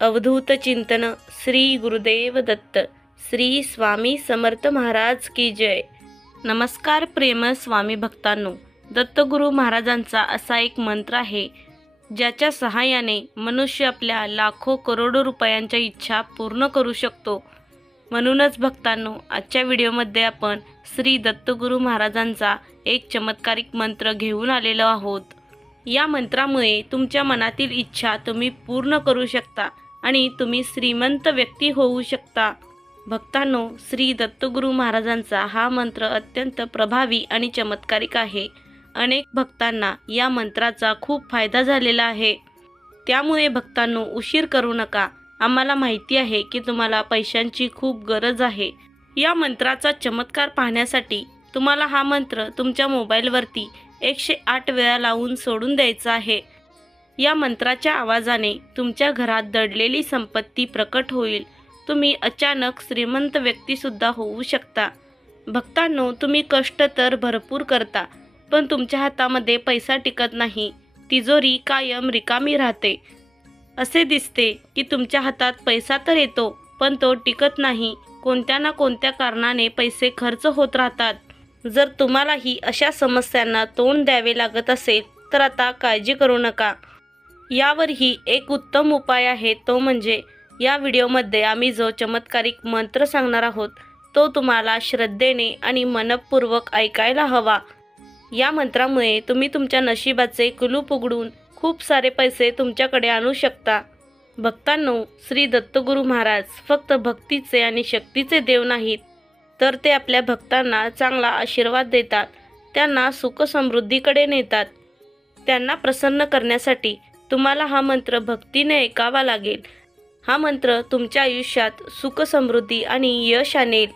अवधूत चिंतन श्री गुरुदेव दत्त श्री स्वामी समर्थ महाराज की जय। नमस्कार प्रेम स्वामी भक्तांनो, दत्तगुरु महाराजांचा असा एक मंत्र आहे ज्याच्या सहाय्याने मनुष्य आपल्या लाखो करोडो रुपयांच्या इच्छा पूर्ण करू शकतो। म्हणूनच भक्तांनो, आजच्या व्हिडिओमध्ये आपण श्री दत्तगुरु महाराजांचा एक चमत्कारिक मंत्र घेऊन आलेलो आहोत। या मंत्रामुळे तुमच्या मनातील इच्छा तुम्ही पूर्ण करू शकता आणि तुम्ही श्रीमंत व्यक्ती होऊ शकता। भक्तांनो, श्री दत्तगुरु महाराजांचा हा मंत्र अत्यंत प्रभावी आणि चमत्कारिक आहे। अनेक भक्तांना या मंत्राचा खूप फायदा झालेला आहे। त्यामुळे भक्तांनो, उशीर करू नका। आम्हाला माहिती आहे की तुम्हाला पैशांची खूप गरज आहे। या मंत्राचा चमत्कार पाहण्यासाठी तुम्हाला हा मंत्र तुमच्या मोबाईलवरती 108 वेळा लावून सोडून द्यायचा आहे। या मंत्राच्या आवाजाने तुमच्या घरात दडलेली संपत्ती प्रकट होईल। तुम्ही अचानक श्रीमंत व्यक्तीसुद्धा होऊ शकता। भक्तांनो, तुम्ही कष्ट तर भरपूर करता, पण तुमच्या हातामध्ये पैसा टिकत नाही। तिजोरी कायम रिकामी राहते। असे दिसते की तुमच्या हातात पैसा तर येतो, पण तो टिकत नाही। कोणत्या ना कोणत्या कारणाने पैसे खर्च होत राहतात। जर तुम्हालाही अशा समस्यांना तोंड द्यावे लागत असेल तर आता काळजी करू नका। यावरही एक उत्तम उपाय आहे, तो म्हणजे या व्हिडिओमध्ये आम्ही जो चमत्कारिक मंत्र सांगणार आहोत तो तुम्हाला श्रद्धेने आणि मनपूर्वक ऐकायला हवा। या मंत्रामुळे तुम्ही तुमच्या नशिबाचे कुलूप उघडून खूप सारे पैसे तुमच्याकडे आणू शकता। भक्तांनो, श्री दत्तगुरु महाराज फक्त भक्तीचे आणि शक्तीचे देव नाहीत, तर ते आपल्या भक्तांना चांगला आशीर्वाद देतात, त्यांना सुख समृद्धीकडे नेतात। त्यांना प्रसन्न करण्यासाठी तुम्हाला हा मंत्र भक्तीने ऐकावा लागेल। हा मंत्र तुमच्या आयुष्यात सुख समृद्धी आणि यश आणेल।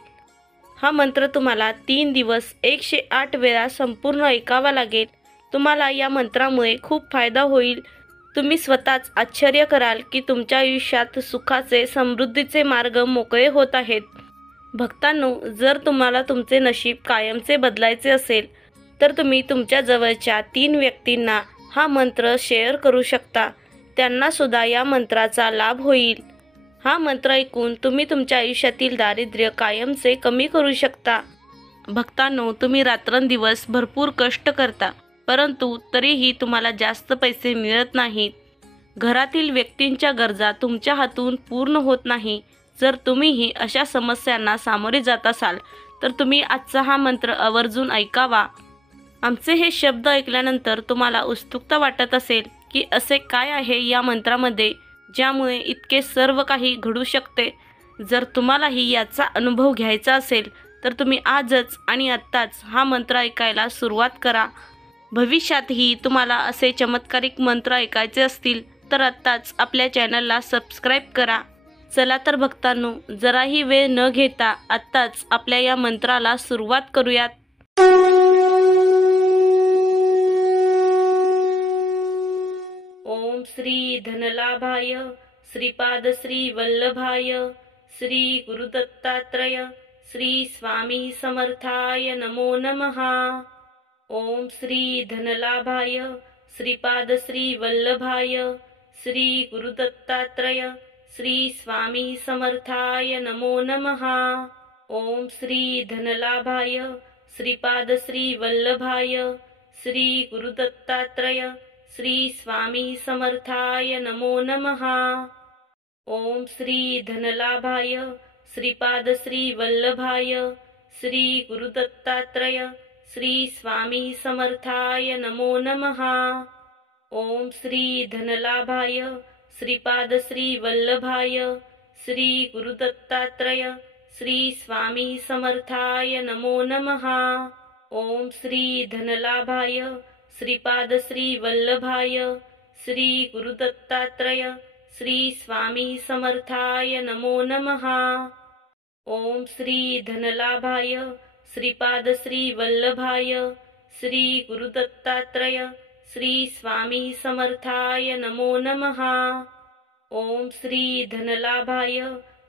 हा मंत्र तुम्हाला 3 दिवस 108 वेळा संपूर्ण ऐकावा लागेल। तुम्हाला या मंत्रामुळे खूप फायदा होईल। तुम्ही स्वतःच आश्चर्य कराल की तुमच्या आयुष्यात सुखाचे समृद्धीचे मार्ग मोकळे होत आहेत। भक्तांनो, जर तुम्हाला तुमचे नशीब कायमचे बदलायचे असेल तर तुम्ही तुमच्या जवळच्या 3 व्यक्तींना हा मंत्र शेअर करू शकता। त्यांना सुद्धा या मंत्राचा लाभ होईल। हा मंत्र ऐकून तुम्ही तुमच्या आयुष्यातील दारिद्र्य कायमचे कमी करू शकता। भक्तांनो, तुम्ही रात्रंदिवस भरपूर कष्ट करता, परंतु तरीही तुम्हाला जास्त पैसे मिळत नाहीत। घरातील व्यक्तींच्या गरजा तुमच्या हातून पूर्ण होत नाही। जर तुम्हीही अशा समस्यांना सामोरे जात असाल तर तुम्ही आजचा हा मंत्र आवर्जून ऐकावा। आमचे हे शब्द ऐकल्यानंतर तुम्हाला उत्सुकता वाटत असेल की असे काय आहे या मंत्रामध्ये ज्यामुळे इतके सर्व काही घडू शकते। जर तुम्हालाही याचा अनुभव घ्यायचा असेल तर तुम्ही आजच आणि आत्ताच हा मंत्र ऐकायला सुरुवात करा। भविष्यातही तुम्हाला असे चमत्कारिक मंत्र ऐकायचे असतील तर आत्ताच आपल्या चॅनलला सबस्क्राईब करा। चला तर भक्तांनो, जराही वेळ न घेता आत्ताच आपल्या या मंत्राला सुरुवात करूयात। ओम श्री धनलाभाय श्रीपाद श्री वल्लभाय श्री गुरुदत्तात्रय श्री स्वामी समर्थाय नमो नमः। ओम श्री धनलाभाय श्रीपाद श्री वल्लभाय श्री गुरुदत्तात्रय श्री स्वामी समर्थाय नमो नमः। ओम श्री धनलाभाय श्रीपाद श्री वल्लभाय श्री गुरुदत्तात्रय श्री स्वामी समर्थाय नमो नमः। ओम श्री धनलाभाय श्रीपाद श्री वल्लभाय श्री गुरुदत्तात्रय श्री स्वामी समर्थाय नमो नमः। ओम श्री धनलाभाय श्रीपाद श्री वल्लभाय श्री गुरुदत्तात्रय श्री स्वामी समर्थाय नमो नमः। ओम श्री धनलाभाय श्रीपाद श्री वल्लभाय श्री गुरुदत्तात्रय श्री स्वामी समर्थाय नमो नमः। ओम श्री धनलाभाय श्रीपाद श्री वल्लभाय श्री गुरुदत्तात्रय श्री स्वामी समर्थाय नमो नमः। ओम श्री धनलाभाय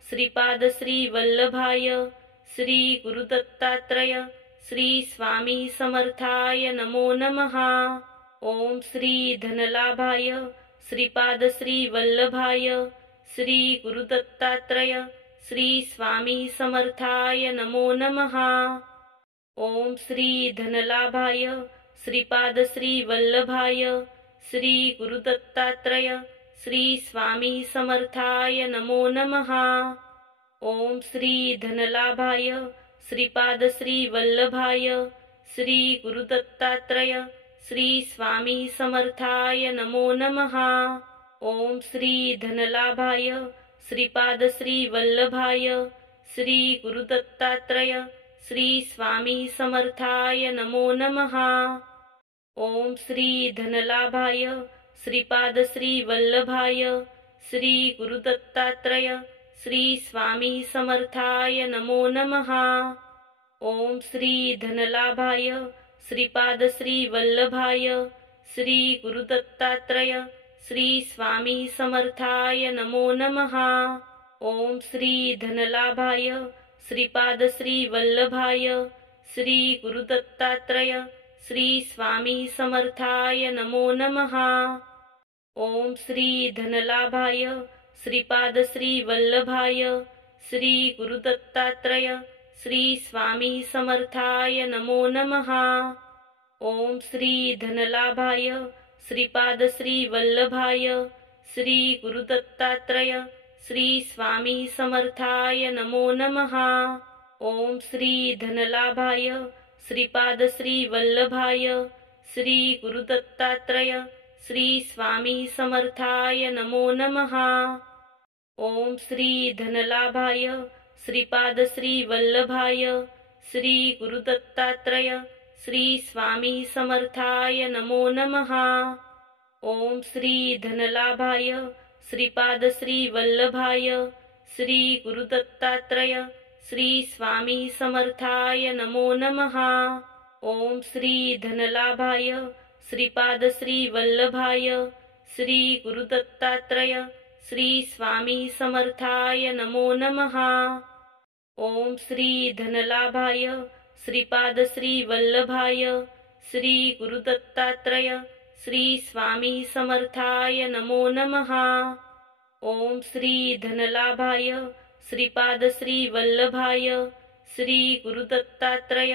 श्रीपाद श्री वल्लभाय श्री गुरुदत्तात्रय श्री स्वामी समर्थाय नमो नमः। ओम श्री धनलाभाय श्रीपाद श्री वल्लभाय श्री गुरुदत्तात्रय श्री स्वामी समर्थाय नमो नमः। ओम श्री धनलाभाय श्रीपाद श्री वल्लभाय श्री गुरुदत्तात्रय श्री स्वामी समर्थाय नमो नमः। ओम श्री धनलाभाय श्रीपाद श्री वल्लभाय श्री गुरुदत्तात्रय श्री स्वामी समर्थाय नमो नमः। ओम श्री धनलाभाय श्रीपाद श्री वल्लभाय श्री गुरुदत्तात्रय श्री स्वामी समर्थाय नमो नमः। ओम श्री धनलाभाय श्रीपाद श्री वल्लभाय श्री गुरुदत्तात्रय श्री स्वामी समर्थाय नमो नमः। ओम श्री धनलाभाय श्रीपाद श्री वल्लभाय श्री गुरुदत्तात्रय श्री स्वामी समर्थाय नमो नमः। ओम श्री धनलाभाय श्रीपाद श्री वल्लभाय श्री गुरुदत्तात्रय श्री स्वामी समर्थाय नमो नमः। ओम श्री धनलाभाय श्रीपाद श्री वल्लभाय श्री गुरुदत्तात्रय श्री स्वामी समर्थाय नमो नमः। ओम श्री धनलाभाय श्रीपाद श्री वल्लभाय श्री गुरुदत्तात्रय श्री स्वामी समर्थाय नमो नमः। ओम श्री धनलाभाय श्रीपाद श्री वल्लभाय श्री गुरुदत्तात्रय श्री स्वामी समर्थाय नमो नमः। ओम श्री धनलाभाय श्रीपाद श्री वल्लभाय श्री गुरुदत्तात्रय श्री स्वामी समर्थाय नमो नमः। ओम श्री धनलाभाय श्रीपाद श्री वल्लभाय श्री गुरुदत्तात्रय श्री स्वामी समर्थाय नमो नमः। ओम श्री धनलाभाय श्रीपाद श्री वल्लभाय श्री गुरुदत्तात्रय श्री स्वामी समर्थाय नमो नमः। ओम श्री धनलाभाय श्रीपाद श्री वल्लभाय श्री गुरुदत्तात्रय श्री स्वामी समर्थाय नमो नमः। ओम श्री धनलाभाय श्रीपाद श्री वल्लभाय श्री गुरुदत्तात्रय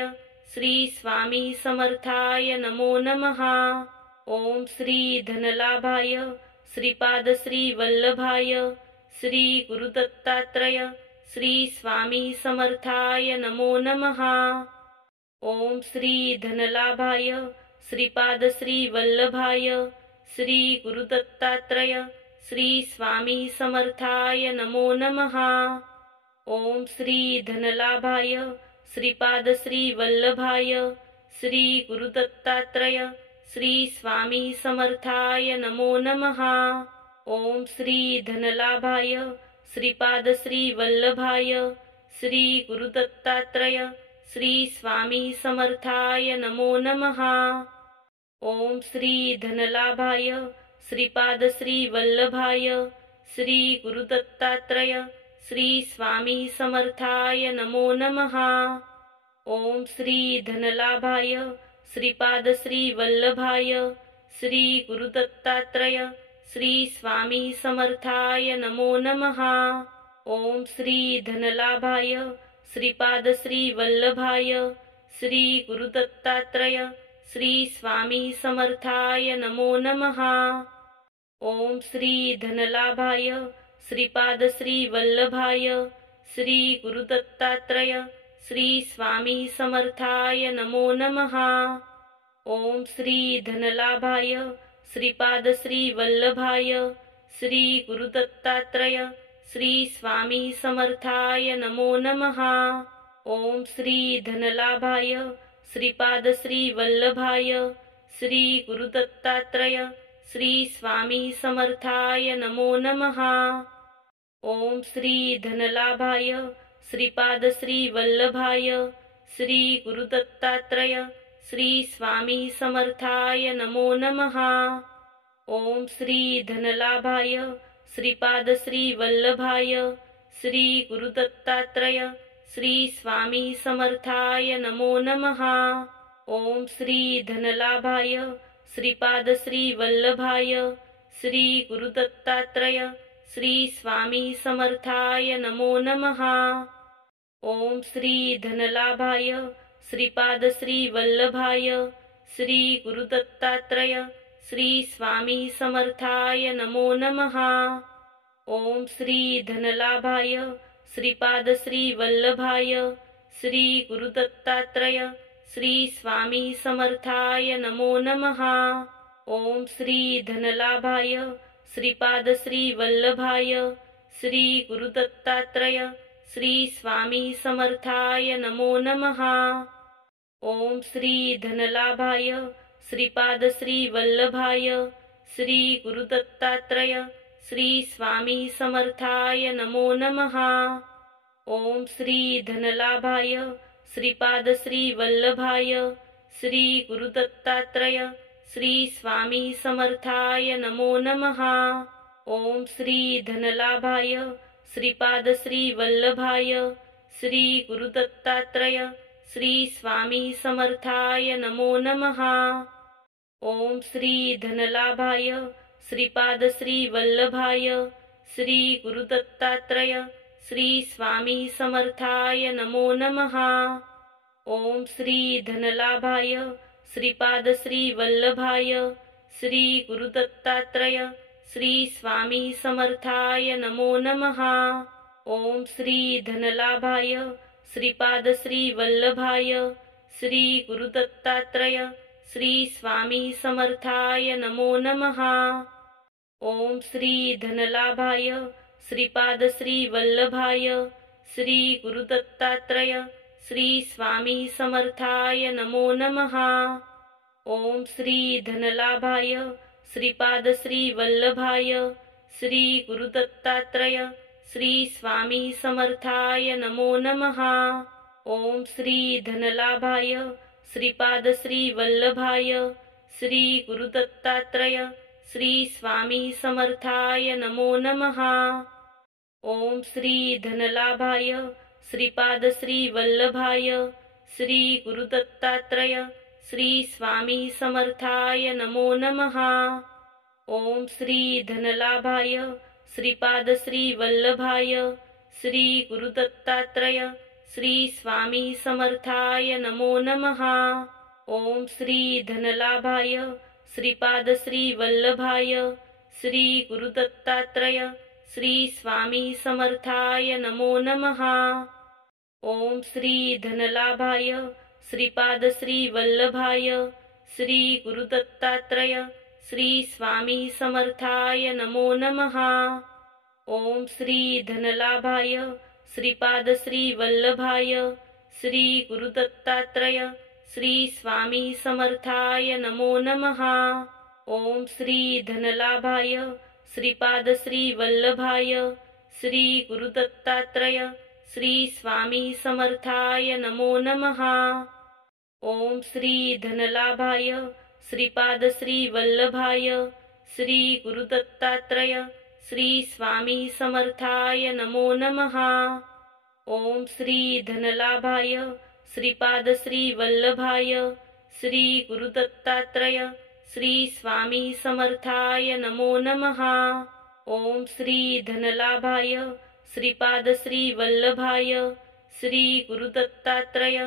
श्री स्वामी समर्थाय नमो नमः। ओम श्री धनलाभाय श्रीपाद श्री वल्लभाय श्री गुरुदत्तात्रय श्री स्वामी समर्थाय नमो नमः। ओम श्री धनलाभाय श्रीपाद श्री वल्लभाय श्री गुरुदत्तात्रय श्री स्वामी समर्थाय नमो नमः। ओम श्री धनलाभाय श्रीपाद श्री वल्लभाय श्री गुरुदत्तात्रय श्री स्वामी समर्थाय नमो नमः। ओम श्री धनलाभाय श्रीपाद श्री वल्लभाय श्री गुरुदत्तात्रय श्री स्वामी समर्थाय नमो नमः। ओम श्री धनलाभाय श्रीपाद श्री वल्लभाय श्री गुरुदत्तात्रय श्री स्वामी समर्थाय नमो नमः। ओम श्री धनलाभाय श्रीपाद श्री वल्लभाय श्री गुरुदत्तात्रय श्री स्वामी समर्थाय नमो नमः। ओम श्री धनलाभाय श्रीपाद श्री वल्लभाय श्री गुरुदत्तात्रय श्री स्वामी समर्थाय नमो नमः। ओम श्री धनलाभाय श्रीपाद श्री वल्लभाय श्री गुरुदत्तात्रय श्री स्वामी समर्थाय नमो नमः। ओम श्री धनलाभाय श्रीपाद श्री वल्लभाय श्री गुरुदत्तात्रय श्री स्वामी समर्थाय नमो नमः। ओम श्री धनलाभाय श्रीपाद श्री वल्लभाय श्री गुरुदत्तात्रय श्री स्वामी समर्थाय नमो नमः। ओम श्री धनलाभाय श्रीपाद श्री वल्लभाय श्री गुरुदत्तात्रय श्री स्वामी समर्थाय नमो नमः। ओम श्री धनलाभाय श्रीपाद श्री वल्लभाय श्री गुरुदत्तात्रय श्री स्वामी समर्थाय नमो नमः। ओम श्री धनलाभाय श्रीपाद श्री वल्लभाय श्री गुरुदत्तात्रय श्री स्वामी समर्थाय नमो नमः। ओम श्री धनलाभाय श्रीपाद श्री वल्लभाय श्री गुरुदत्तात्रय श्री स्वामी समर्थाय नमो नमः। ओम श्री धनलाभाय श्रीपाद श्री वल्लभाय श्री गुरुदत्तात्रय श्री स्वामी समर्थाय नमो नमः। ओम श्री धनलाभाय श्रीपाद श्री वल्लभाय श्री गुरुदत्तात्रय श्री स्वामी समर्थाय नमो नमः। ओम श्री धनलाभाय श्रीपाद श्री वल्लभाय श्री गुरुदत्तात्रय श्री स्वामी समर्थाय नमो नमः। ओम श्री धनलाभाय श्रीपाद श्री वल्लभाय श्री गुरुदत्तात्रय श्री स्वामी समर्थाय नमो नमः। ओम श्री धनलाभाय श्रीपाद श्री वल्लभाय श्री गुरुदत्तात्रय श्री स्वामी समर्थाय नमो नमः। ओम श्री धनलाभाय श्रीपाद श्री वल्लभाय श्री गुरुदत्तात्रय श्री स्वामी समर्थाय नमो नमः। ओम श्री धनलाभाय श्रीपाद श्री वल्लभाय श्री गुरुदत्तात्रय श्री स्वामी समर्थाय नमो नमः। ओम श्री धनलाभाय श्रीपाद श्री वल्लभाय श्री गुरुदत्तात्रय श्री स्वामी समर्थाय नमो नमः। ओम श्री धनलाभाय श्रीपाद श्री वल्लभाय श्री गुरुदत्तात्रय श्री स्वामी समर्थाय नमो नमः। ओम श्री धनलाभाय श्रीपाद श्री वल्लभाय श्री गुरुदत्तात्रय श्री स्वामी समर्थाय नमो नमः। ओम श्री धनलाभाय श्रीपाद श्री वल्लभाय श्री गुरुदत्तात्रय श्री स्वामी समर्थाय नमो नमः। ओम श्री धनलाभाय श्रीपाद श्री वल्लभाय श्री गुरुदत्तात्रय श्री स्वामी समर्थाय नमो नमः। ओम श्री धनलाभाय श्रीपाद श्री वल्लभाय श्री गुरुदत्तात्रय श्री स्वामी समर्थाय नमो नमः। ओम श्री धनलाभाय श्रीपाद श्री वल्लभाय श्री गुरुदत्तात्रय श्री स्वामी समर्थाय नमो नमः। ओम श्री धनलाभाय श्रीपाद श्री वल्लभाय श्री गुरुदत्तात्रय श्री स्वामी समर्थाय नमो नमः। ओम श्री धनलाभाय श्रीपाद श्री वल्लभाय श्री गुरुदत्तात्रय श्री स्वामी समर्थाय नमो नमः। ओम श्री धनलाभाय श्रीपाद श्री वल्लभाय श्री गुरुदत्तात्रय श्री स्वामी समर्थाय नमो नमः। ओम श्री धनलाभाय श्रीपाद श्री वल्लभाय श्री गुरुदत्तात्रय श्री स्वामी समर्थाय नमो नमः। ओम श्री धनलाभाय श्रीपाद श्री वल्लभाय श्री गुरुदत्तात्रय श्री स्वामी समर्थाय नमो नमः। ओम श्री धनलाभाय श्रीपाद श्री वल्लभाय श्री गुरुदत्तात्रय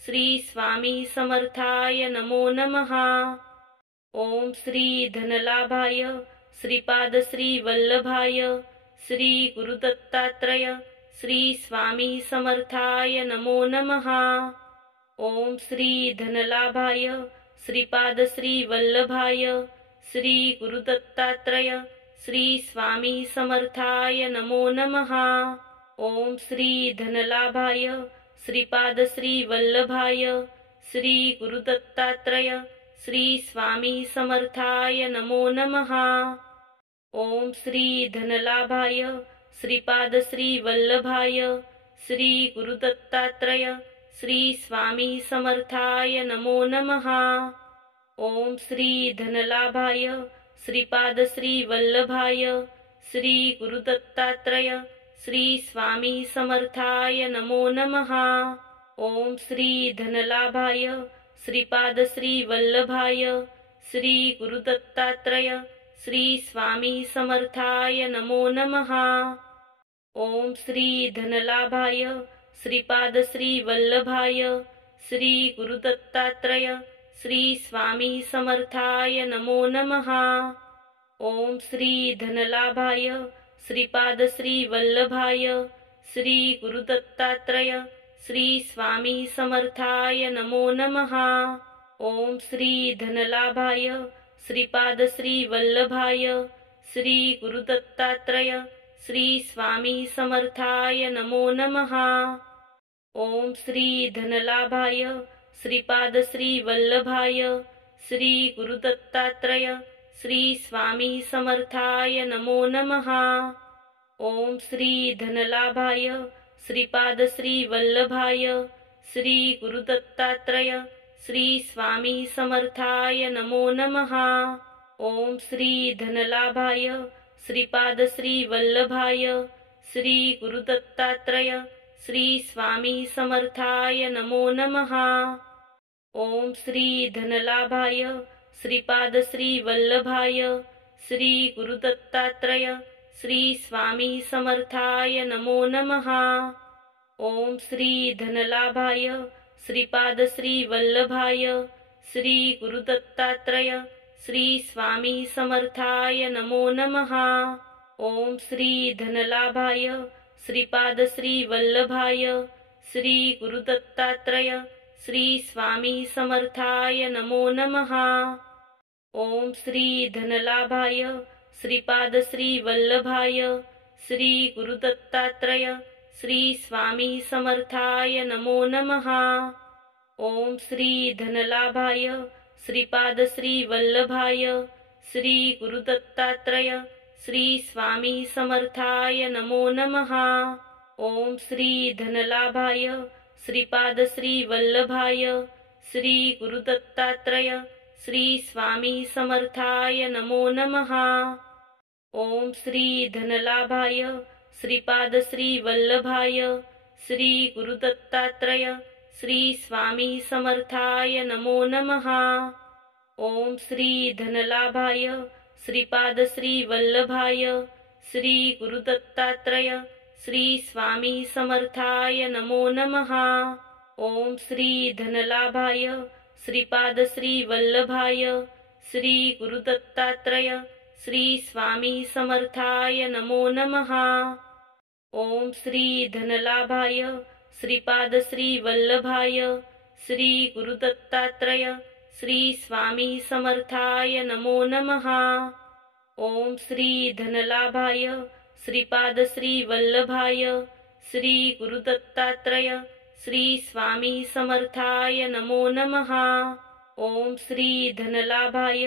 श्री स्वामी समर्थाय नमो नमः। ओम श्री धनलाभाय श्रीपाद श्री वल्लभाय श्री गुरुदत्तात्रय श्री स्वामी समर्थाय नमो नमः। ओम श्री धनलाभाय श्रीपाद श्री वल्लभाय श्री गुरुदत्तात्रय श्री स्वामी समर्थाय नमो नमः। ओम श्री धनलाभाय श्रीपाद श्री वल्लभाय श्री गुरुदत्तात्रय श्री स्वामी समर्थाय नमो नमः। ओम श्री धनलाभाय श्रीपाद श्री वल्लभाय श्री गुरुदत्तात्रय श्री स्वामी समर्थाय नमो नमः। ओम श्री धनलाभाय श्रीपाद श्री वल्लभाय श्री गुरुदत्तात्रय श्री स्वामी समर्थाय नमो नमः। ओम श्री धनलाभाय श्रीपाद श्री वल्लभाय श्री गुरुदत्तात्रय श्री स्वामी समर्थाय नमो नमः। ओम श्री धनलाभाय श्रीपाद श्री वल्लभाय श्री गुरुदत्तात्रय श्री स्वामी समर्थाय नमो नमः। ओम श्री धनलाभाय श्रीपाद श्री वल्लभाय श्री गुरुदत्तात्रय श्री स्वामी समर्थाय नमो नमः। ओम श्री धनलाभाय श्रीपाद श्री वल्लभाय श्री गुरुदत्तात्रय श्री स्वामी समर्थाय नमो नमः। ओम श्री धनलाभाय श्रीपाद श्री वल्लभाय श्री गुरुदत्तात्रय श्री स्वामी समर्थाय नमो नमः। ओम श्री धनलाभाय श्रीपाद श्री वल्लभाय श्री गुरुदत्तात्रय श्री स्वामी समर्थाय नमो नमः। ओम श्री धनलाभाय श्रीपाद श्री वल्लभाय श्री गुरुदत्तात्रय श्री स्वामी समर्थाय नमो नमः। ओम श्री धनलाभाय श्रीपाद श्री वल्लभाय श्री गुरुदत्तात्रय श्री स्वामी समर्थाय नमो नमः। ओम श्री धनलाभाय श्रीपाद श्री वल्लभाय श्री गुरुदत्तात्रय श्री स्वामी समर्थाय नमो नमः। ओम श्री धनलाभाय श्रीपाद श्री वल्लभाय श्री गुरुदत्तात्रय श्री स्वामी समर्थाय नमो नमः। ओम श्री धनलाभाय श्रीपाद श्री वल्लभाय श्री गुरुदत्तात्रय श्री स्वामी समर्थाय नमो नमः। ओम श्री धनलाभाय श्रीपाद श्री वल्लभाय श्री गुरुदत्तात्रय श्री स्वामी समर्थाय नमो नमः। ओम श्री धनलाभाय श्रीपाद श्री वल्लभाय श्री गुरुदत्तात्रय श्री स्वामी समर्थाय नमो नमः। ओम श्री धनलाभाय श्रीपाद श्री वल्लभाय श्री गुरुदत्तात्रय श्री स्वामी समर्थाय नमो नमः। ओम श्री धनलाभाय श्रीपाद श्री वल्लभाय श्री गुरुदत्तात्रय श्री स्वामी समर्थाय नमो नमः। ओम श्री धनलाभाय श्रीपाद श्री वल्लभाय श्री गुरुदत्तात्रय श्री स्वामी समर्थाय नमो नमः। ओम श्री धनलाभाय श्रीपाद श्री वल्लभाय श्री गुरुदत्तात्रय श्री स्वामी समर्थाय नमो नमः। ओम श्री धनलाभाय श्रीपाद श्री वल्लभाय श्री गुरुदत्तात्रय श्री स्वामी समर्थाय नमो नमः। ओम श्री धनलाभाय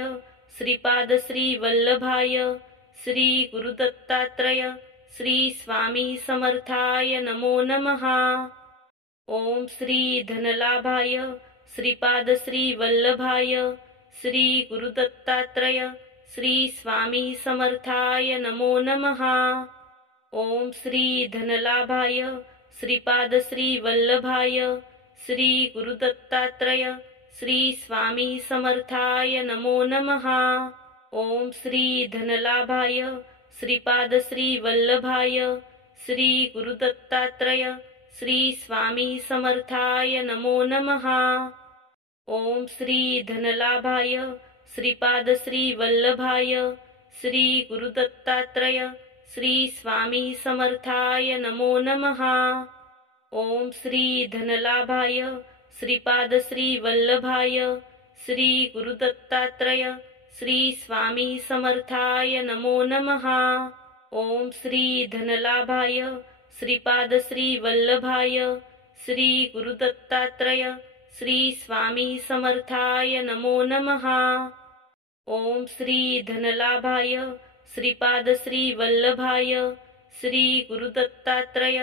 श्रीपाद श्री वल्लभाय श्री गुरुदत्तात्रय श्री स्वामी समर्थाय नमो नमः। ओम श्री धनलाभाय श्रीपाद श्री वल्लभाय श्री गुरुदत्तात्रय श्री स्वामी समर्थाय नमो नमः। ओम श्री धनलाभाय श्रीपाद श्री वल्लभाय श्री गुरुदत्तात्रय श्री स्वामी समर्थाय नमो नमः। ओम श्री धनलाभाय श्रीपाद श्री वल्लभाय श्री गुरुदत्तात्रय श्री स्वामी समर्थाय नमो नमः। ओम श्री धनलाभाय श्रीपाद श्री वल्लभाय श्री गुरुदत्तात्रय श्री स्वामी समर्थाय नमो नमः। ओम श्री धनलाभाय श्रीपाद श्री वल्लभाय श्री गुरुदत्तात्रय श्री स्वामी समर्थाय नमो नमः। ओम श्री धनलाभाय श्रीपाद श्री वल्लभाय श्री गुरुदत्तात्रय श्री स्वामी समर्थाय नमो नमः। ओम श्री धनलाभाय श्रीपाद श्री वल्लभाय श्री गुरुदत्तात्रय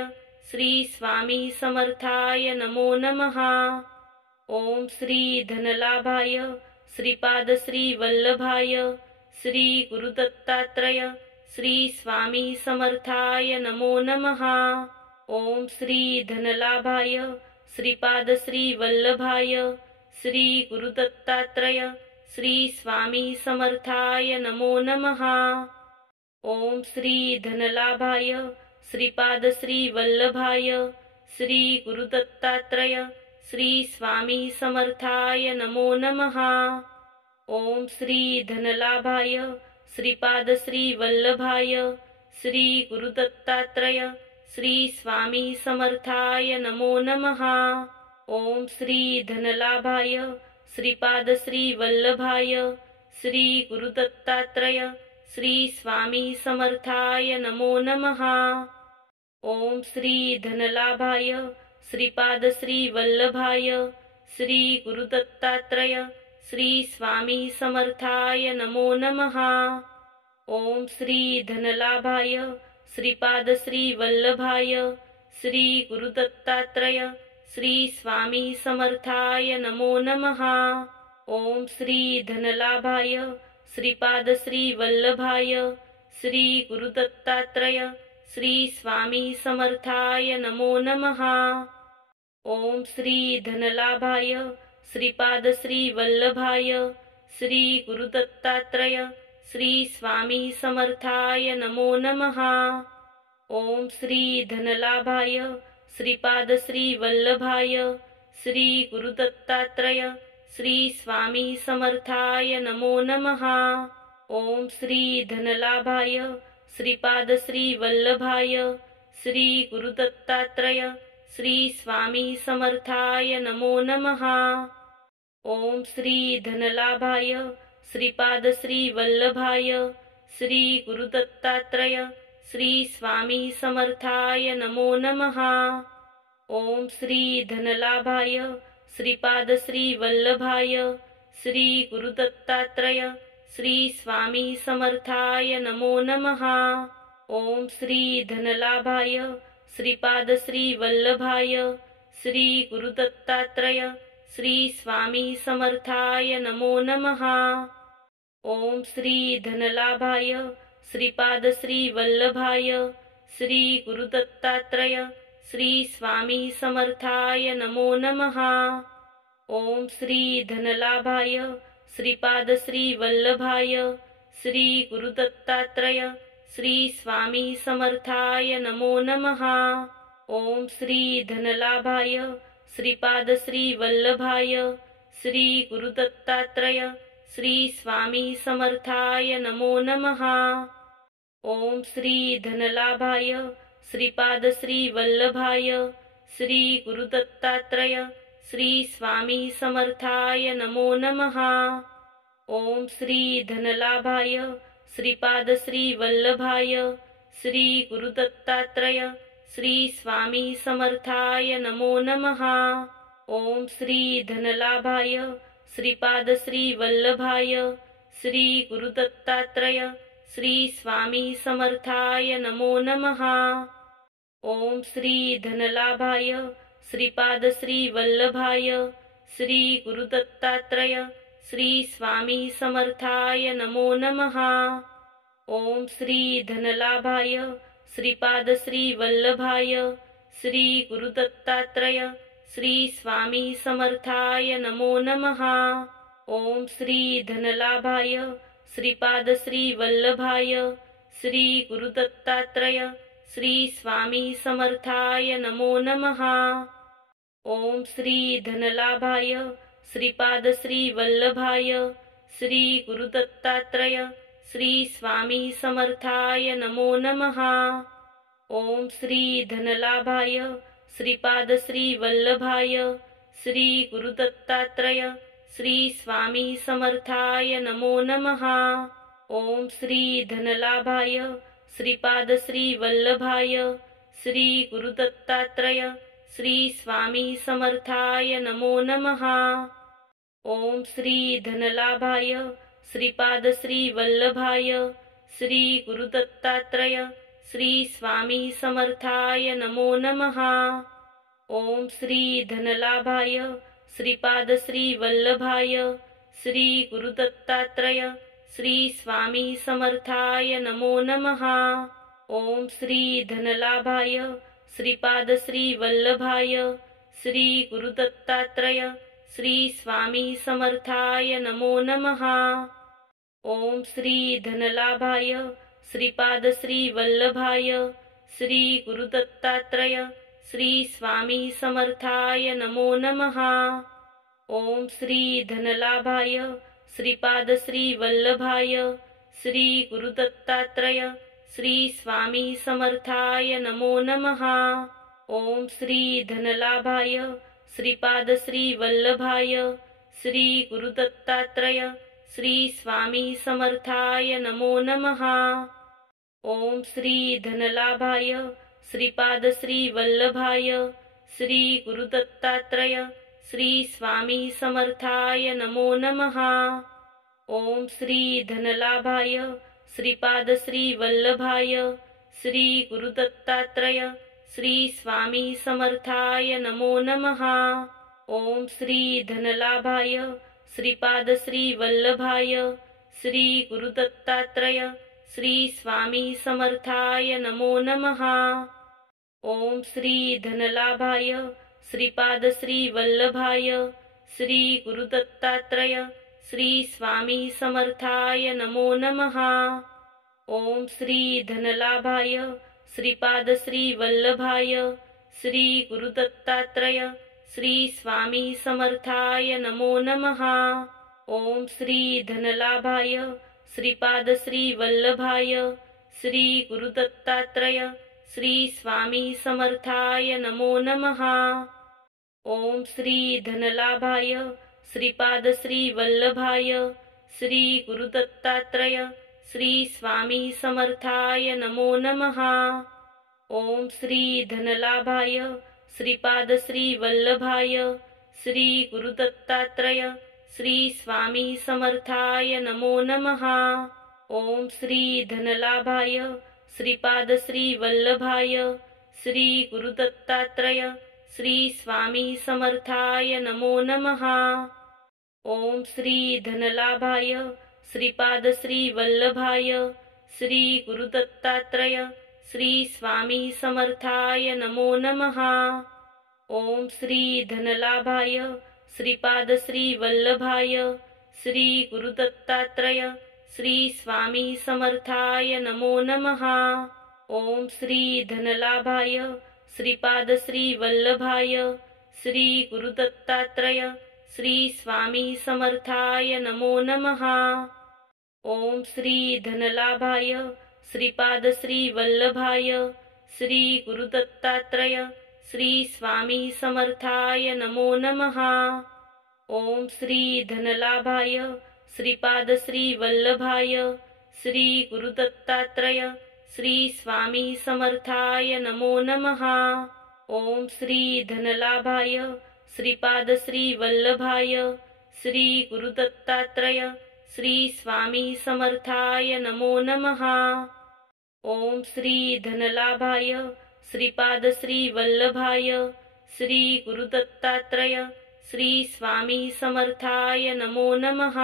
श्री स्वामी समर्थाय नमो नमः। ओम श्री धनलाभाय श्रीपाद श्री वल्लभाय श्री गुरुदत्तात्रय श्री स्वामी समर्थाय नमो नमः। ओम श्री धनलाभाय श्रीपाद श्री वल्लभाय श्री गुरुदत्तात्रय श्री स्वामी समर्थाय नमो नमः। ओम श्री धनलाभाय श्रीपाद श्री वल्लभाय श्री गुरुदत्तात्रय श्री स्वामी समर्थाय नमो नमः। ओम श्री धनलाभाय श्रीपाद श्री वल्लभाय श्री गुरुदत्तात्रय श्री स्वामी समर्थाय नमो नमः। ओम श्री धनलाभाय श्रीपाद श्री वल्लभाय श्री गुरुदत्तात्रय श्री स्वामी समर्थाय नमो नमः। ओम श्री धनलाभाय श्रीपाद श्री वल्लभाय श्री गुरुदत्तात्रय श्री स्वामी समर्थाय नमो नमः। ओम श्री धनलाभाय श्रीपाद श्री वल्लभाय श्री गुरुदत्तात्रय श्री स्वामी समर्थाय नमो नमः। ओम श्री धनलाभाय श्रीपाद श्री वल्लभाय श्री गुरुदत्तात्रय श्री स्वामी समर्थाय नमो नमः। ओम श्री धनलाभाय श्रीपाद श्री वल्लभाय श्री गुरुदत्तात्रय श्री स्वामी समर्थाय नमो नमः। ओम श्री धनलाभाय श्रीपाद श्री वल्लभाय श्री गुरुदत्तात्रय श्री स्वामी समर्थाय नमो नमः। ओम श्री धनलाभाय श्रीपाद श्री वल्लभाय श्री गुरुदत्तात्रय श्री स्वामी समर्थाय नमो नमः। ओम श्री धनलाभाय श्रीपाद श्री वल्लभाय श्री गुरुदत्तात्रय श्री स्वामी समर्थाय नमो नमः। ओम श्री धनलाभाय श्रीपाद श्री वल्लभाय श्री गुरुदत्तात्रय श्री स्वामी समर्थाय नमो नमः। ओम श्री धनलाभाय श्रीपाद श्री वल्लभाय श्री गुरुदत्तात्रय श्री स्वामी समर्थाय नमो नमः। ओम श्री धनलाभाय श्रीपाद श्री वल्लभाय श्री गुरुदत्तात्रय श्री स्वामी समर्थाय नमो नमः। ओम श्री धनलाभाय श्रीपाद श्री वल्लभाय श्री गुरुदत्तात्रय श्री स्वामी समर्थाय नमो नमः। ओम श्री धनलाभाय श्रीपाद श्री वल्लभाय श्री गुरुदत्तात्रय श्री स्वामी समर्थाय नमो नमः। ओम श्री धनलाभाय श्रीपाद श्री वल्लभाय श्री गुरुदत्तात्रय श्री स्वामी समर्थाय नमो नमः। ओम श्री धनलाभाय श्रीपाद श्री वल्लभाय श्री गुरुदत्तात्रय श्री स्वामी समर्थाय नमो नमः। ओम श्री धनलाभाय श्रीपाद श्री वल्लभाय श्री गुरुदत्तात्रय श्री स्वामी समर्थाय नमो नमः। ओम श्री धनलाभाय श्रीपाद श्री वल्लभाय श्री गुरुदत्तात्रय श्री स्वामी समर्थाय नमो नमः। ओम श्री धनलाभाय श्रीपाद श्री वल्लभाय श्री गुरुदत्तात्रय श्री स्वामी समर्थाय नमो नमः। ओम श्री धनलाभाय श्रीपाद श्री वल्लभाय श्री गुरुदत्तात्रय श्री स्वामी समर्थाय नमो नमः। ओम श्री धनलाभाय श्रीपाद श्री वल्लभाय श्री गुरुदत्तात्रय श्री स्वामी समर्थाय नमो नमः। ओम श्री धनलाभाय श्रीपाद श्री वल्लभाय श्री गुरुदत्तात्रय श्री स्वामी समर्थाय नमो नमः। ओम श्री धनलाभाय श्रीपाद श्री वल्लभाय श्री गुरुदत्तात्रय श्री स्वामी समर्थाय नमो नमः। ओम श्री धनलाभाय श्रीपाद श्री वल्लभाय श्री गुरुदत्तात्रय श्री स्वामी समर्थाय नमो नमः। ओम श्री धनलाभाय श्रीपाद श्री वल्लभाय श्री गुरुदत्तात्रय श्री स्वामी समर्थाय नमो नमः। ओम श्री धनलाभाय श्रीपाद श्री वल्लभाय श्री गुरुदत्तात्रय श्री स्वामी समर्थाय नमो नमः। ओम श्री धनलाभाय श्रीपाद श्री वल्लभाय श्री गुरुदत्तात्रय श्री स्वामी समर्थाय नमो नमः। ओम श्री धनलाभाय श्रीपाद श्री वल्लभाय श्री गुरुदत्तात्रय श्री स्वामी समर्थाय नमो नमः। ओम श्री धनलाभाय श्रीपाद श्री वल्लभाय श्री गुरुदत्तात्रय श्री स्वामी समर्थाय नमो नमः। ओम श्री धनलाभाय श्रीपाद श्री वल्लभाय श्री गुरुदत्तात्रय श्री स्वामी समर्थाय नमो नमः। ओम श्री धनलाभाय श्रीपाद श्री वल्लभाय श्री गुरुदत्तात्रय श्री स्वामी समर्थाय नमो नमः। ओम श्री धनलाभाय श्रीपाद श्री वल्लभाय श्री गुरुदत्तात्रय श्री स्वामी समर्थाय नमो नमः। ओम श्री धनलाभाय श्रीपाद श्री वल्लभाय श्री गुरुदत्तात्रय श्री स्वामी समर्थाय नमो नमः। ओम श्री धनलाभाय श्रीपाद श्री वल्लभाय श्री गुरुदत्तात्रय श्री स्वामी समर्थाय नमो नमः। ओम श्री धनलाभाय श्रीपाद श्री वल्लभाय श्री गुरुदत्तात्रय श्री स्वामी समर्थाय नमो नमः। ओम श्री धनलाभाय श्रीपाद श्री वल्लभाय श्री गुरुदत्तात्रय श्री स्वामी समर्थाय नमो नमः। ओम श्री धनलाभाय श्रीपाद श्री वल्लभाय श्री गुरुदत्तात्रय श्री स्वामी समर्थाय नमो नमः। ओम श्री धनलाभाय श्रीपाद श्री वल्लभाय श्री गुरुदत्तात्रय श्री स्वामी समर्थाय नमो नमः। ओम श्री धनलाभाय श्रीपाद श्री वल्लभाय श्री गुरुदत्तात्रय श्री स्वामी समर्थाय नमो नमः। ओम श्री धनलाभाय श्रीपाद श्री वल्लभाय श्री गुरुदत्तात्रय श्री स्वामी समर्थाय नमो नमः। ओम श्री धनलाभाय श्रीपाद श्री वल्लभाय श्री गुरुदत्तात्रय श्री स्वामी समर्थाय नमो नमः। ओम श्री धनलाभाय श्रीपाद श्री वल्लभाय श्री गुरुदत्तात्रय श्री स्वामी समर्थाय नमो नमः। ओम श्री धनलाभाय श्रीपाद श्री वल्लभाय श्री गुरुदत्तात्रय श्री स्वामी समर्थाय नमो नमः। ओम श्री धनलाभाय श्रीपाद श्री वल्लभाय श्री गुरुदत्तात्रय श्री स्वामी समर्थाय नमो नमः। ओम श्री धनलाभाय श्रीपाद श्री वल्लभाय श्री गुरुदत्तात्रय श्री स्वामी समर्थाय नमो नमः।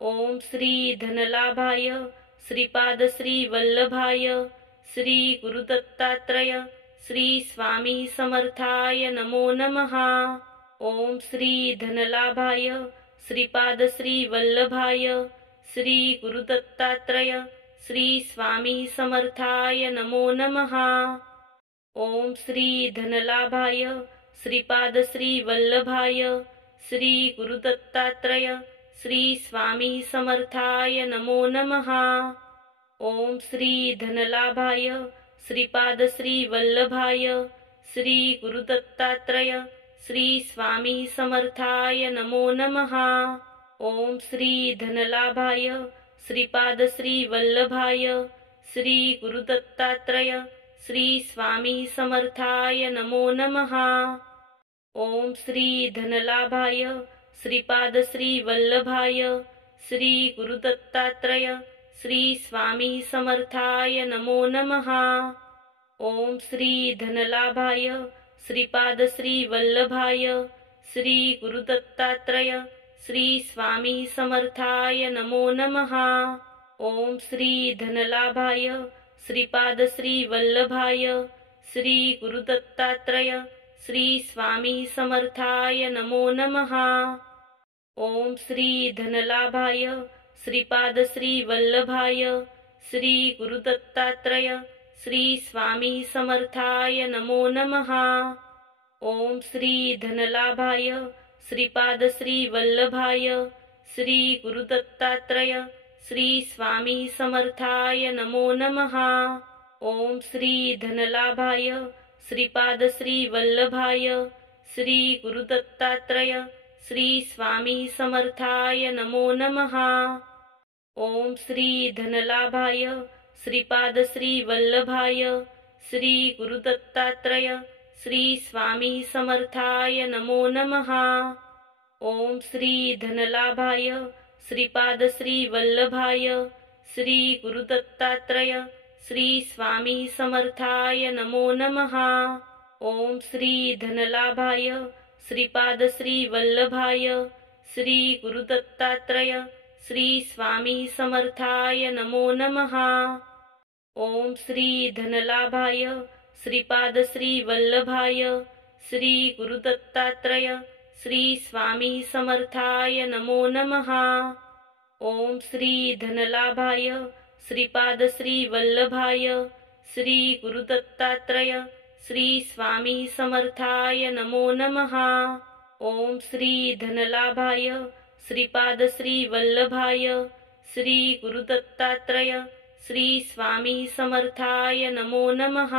ओम श्री धनलाभाय श्रीपाद श्री वल्लभाय श्री गुरुदत्तात्रय श्री स्वामी समर्थाय नमो नमः। ओम श्री धनलाभाय श्रीपाद श्री वल्लभाय श्री गुरुदत्तात्रय श्री स्वामी समर्थाय नमो नमः। ओम श्री धनलाभाय श्रीपाद श्री वल्लभाय श्री गुरुदत्तात्रय श्री स्वामी समर्थाय नमो नमः। ओम श्री धनलाभाय श्रीपाद श्री वल्लभाय श्री गुरुदत्तात्रय श्री स्वामी समर्थाय नमो नमः। ओम श्री धनलाभाय श्रीपाद श्री वल्लभाय श्री गुरुदत्तात्रय श्री स्वामी समर्थाय नमो नमः। ओम श्री धनलाभाय श्रीपाद श्री वल्लभाय श्री गुरुदत्तात्रय श्री स्वामी समर्थाय नमो नमः। ओम श्री धनलाभाय श्रीपाद श्री वल्लभाय श्री गुरुदत्तात्रय श्री स्वामी समर्थाय नमो नमः। ओम श्री धनलाभाय श्रीपाद श्री वल्लभाय श्री गुरुदत्तात्रय श्री स्वामी समर्थाय नमो नमः। ओम श्री धनलाभाय श्रीपाद श्री वल्लभाय श्री गुरुदत्तात्रय श्री स्वामी समर्थाय नमो नमः। ओम श्री धनलाभाय श्रीपाद श्री वल्लभाय श्री गुरुदत्तात्रय श्री स्वामी समर्थाय नमो नमः। ओम श्री धनलाभाय श्रीपाद श्री वल्लभाय श्री गुरुदत्तात्रय श्री स्वामी समर्थाय नमो नमः। ओम श्री धनलाभाय श्रीपाद श्री वल्लभाय श्री गुरुदत्तात्रय श्री स्वामी समर्थाय नमो नमः। ओम श्री धनलाभाय श्रीपाद श्री वल्लभाय श्री गुरुदत्तात्रय श्री स्वामी समर्थाय नमो नमः। ओम श्री धनलाभाय श्रीपाद श्री वल्लभाय श्री गुरुदत्तात्रय श्री स्वामी समर्थाय नमो नमः। ओम श्री धनलाभाय श्रीपाद श्री वल्लभाय श्री गुरुदत्तात्रय श्री स्वामी समर्थाय नमो नमः। ओम श्री धनलाभाय श्रीपाद श्री वल्लभाय श्री गुरुदत्तात्रय श्री स्वामी समर्थाय नमो नमः। ओम श्री धनलाभाय श्रीपाद श्री वल्लभाय श्री गुरुदत्तात्रय श्री स्वामी समर्थाय नमो नमः।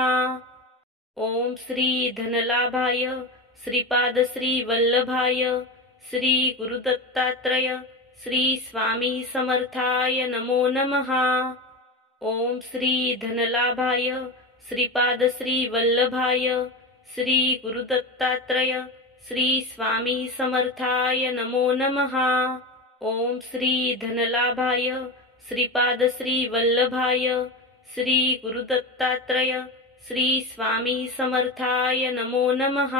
ओम श्री धनलाभाय श्रीपाद श्री वल्लभाय श्री गुरुदत्तात्रय श्री स्वामी समर्थाय नमो नमः। ओम श्री धनलाभाय श्रीपाद श्री वल्लभाय श्री गुरुदत्तात्रय श्री स्वामी समर्थाय नमो नमः। ओम श्री धनलाभाय श्रीपाद श्री वल्लभाय श्री गुरुदत्तात्रय श्री स्वामी समर्थाय नमो नमः।